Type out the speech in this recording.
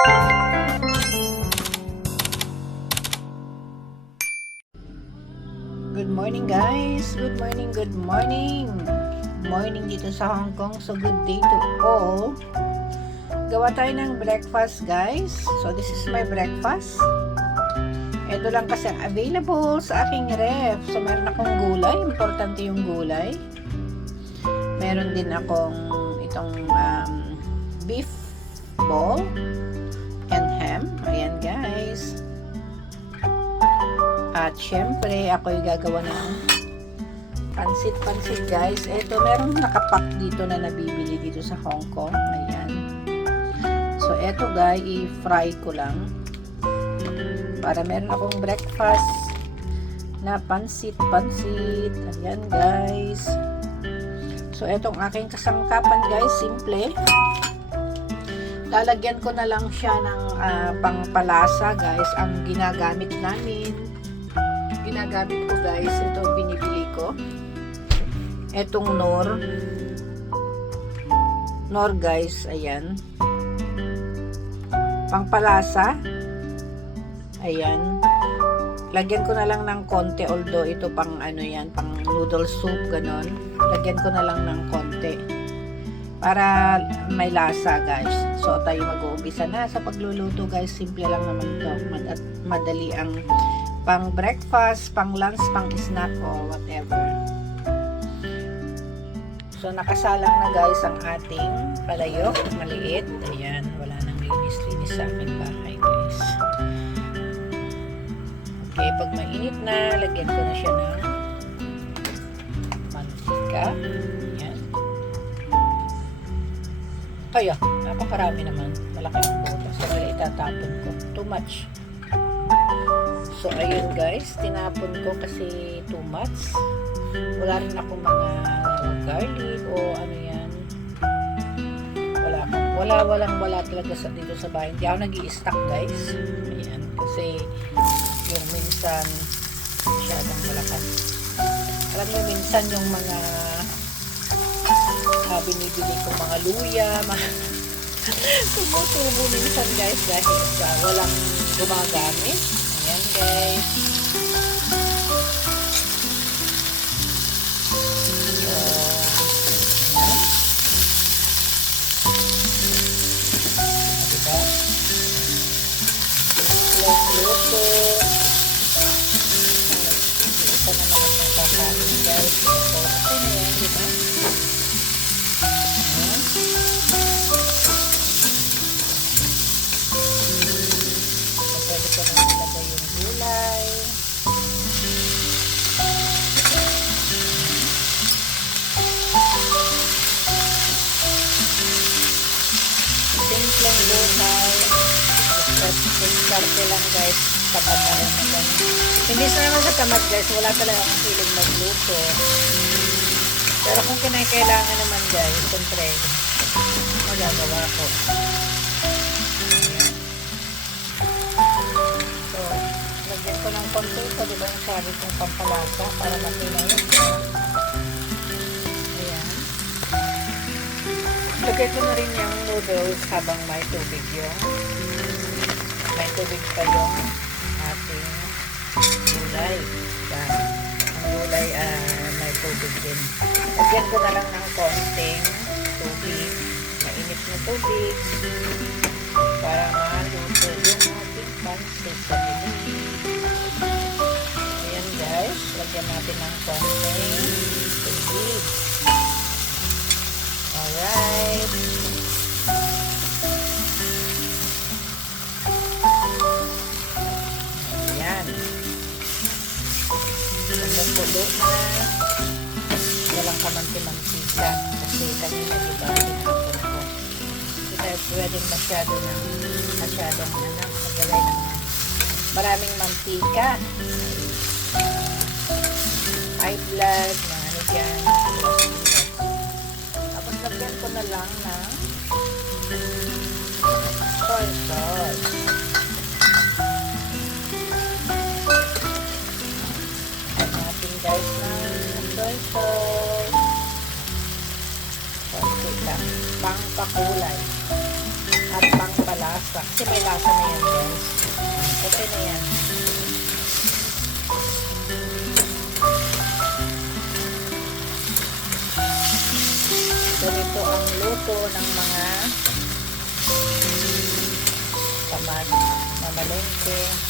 Good morning guys, good morning, good morning. Morning dito sa Hong Kong, so good day to all. Gawa tayo ng breakfast guys. So this is my breakfast. Ito lang kasi ang available sa aking ref. So meron akong gulay, importante yung gulay. Meron din akong itong beef ball and ham. Ayan guys. At syempre, ako yung gagawa ng pansit guys. Ito, merong nakapack dito na nabibili dito sa Hong Kong. Ayan. So, ito guys, i-fry ko lang. Para meron akong breakfast na pansit. Ayan guys. So, etong aking kasangkapan guys, simple. Lalagyan ko na lang siya ng pangpalasa guys. Ang ginagamit ko guys, ito binibili ko. Etong Nor guys, ayan. Pangpalasa. Ayan. Lagyan ko na lang ng konti, although ito pang ano yan, pang noodle soup, ganon. Lagyan ko na lang ng konti. Para may lasa guys. So tayo mag-uumpisa na sa pagluluto guys. Simple lang naman ito. Madali ang pang breakfast, pang lunch, pang snack o whatever. So nakasalang na guys ang ating palayok, maliit. Ayan, wala nang linis sa aking bahay guys. Okay, pag mainit na, lagyan ko na siya ng mantika. Ayan. Kaya, napakarami naman. Malaki ang botas. So, itatapon ko. Too much. So, ayun guys, tinapon ko kasi too much. Wala rin ako mga garlic o ano yan. Wala talaga dito sa bahay. Hindi ako nag-i-stock guys. Ayan, kasi yung minsan masyadong malakas. Alam nyo, minsan yung mga binibili ko mga luya, mga tumutubo minsan guys dahil sa walang gumagamit. Ayan guys. So, ayan. Diba? Luto. Isa naman itong kakain guys. So, okay na yan, diba? Ayan. So, pwede ko na ilagay yung gulay. Simpleng gulay. Diskarte lang guys. Tamad na rin naman. Hindi sa naman sa tamad guys. Wala talaga akong feeling magluto. Pero kung kinakailangan naman guys, siyempre, magagawa ko. Ayan. So, lagyan ko ng konti ito. Diba yung sabi kong pampalasa para matinayin ko. Ayan. Lagyan ko na rin yung noodles habang may tubig yung ating gulay. Ang gulay may tubig din. Lagyan ko na lang ng konting tubig. Mainit na tubig para maluto yung ating pansit sa dilim. Ayan guys. Lagyan natin ng konting tubig. Alright. Ayan. Kumukulo na. Walang kamanti-mantika. Kasi kanina diba tinapon ko. Hindi tayo pwedeng masyadong magalay ng maraming mantika. High blood, mga ano dyan. Tapos lagyan ko na lang ng soy sauce. Natin guys ng soy sauce. Konti lang. Pangpakulay. At pangpalasa. lasa. Kasi may lasa na yan, guys. Okay na yan. So, ito ang luto ng mga mamalengke.